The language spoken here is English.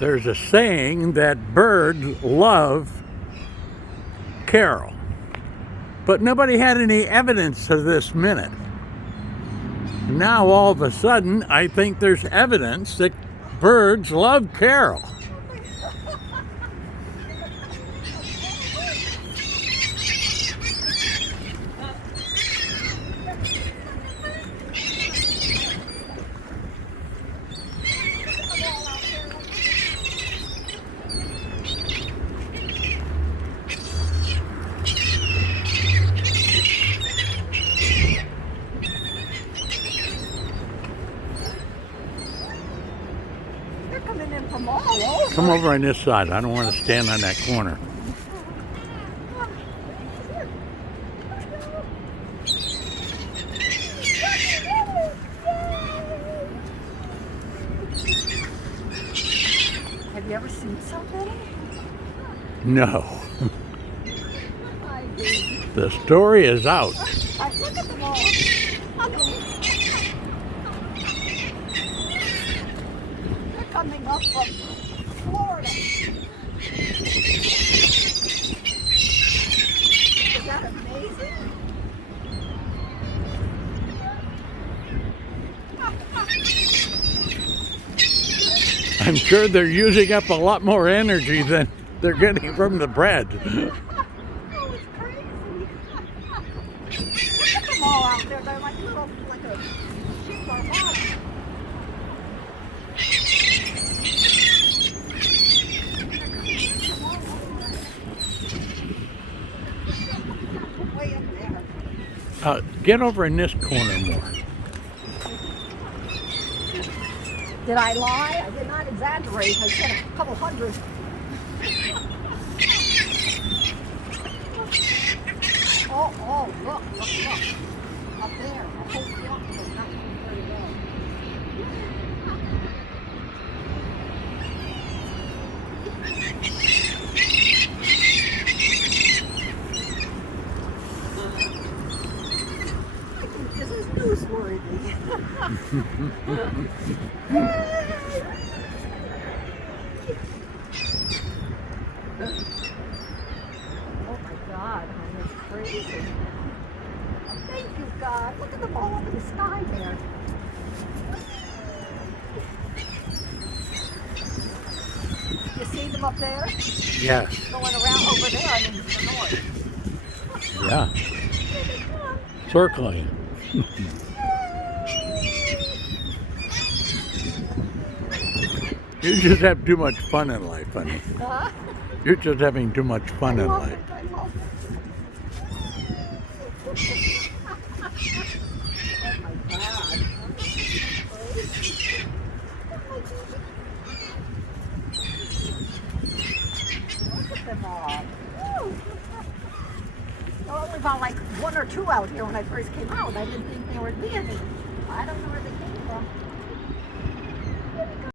There's a saying that birds love Carol, but nobody had any evidence to this minute. Now all of a sudden, I think there's evidence that birds love Carol. Coming in from all over. Come over on this side. I don't want to stand on that corner. Have you ever seen something? No. The story is out. Look at them all. They're coming up from Florida. Is that amazing? I'm sure they're using up a lot more energy than they're getting from the bread. Oh, it's crazy. Look at them all out there. They're like little, like a ship or bottom. Way up there. Get over in this corner more. Did I lie? I did not exaggerate. I said a couple hundred. Oh, look. Up there, a whole flock of them. That's pretty well. I think this is newsworthy. Oh my God, honey, it's crazy. Thank you, God. Look at them all up in the sky there. You see them up there? Yes. Going around over there, I mean, to the north. Yeah. Circling. You just have too much fun in life, honey. Huh? You're just having too much fun in life. I love it. Oh my God. Look at them all. There were only about like one or two out here when I first came out. I didn't think there would be any. I don't know where they came from.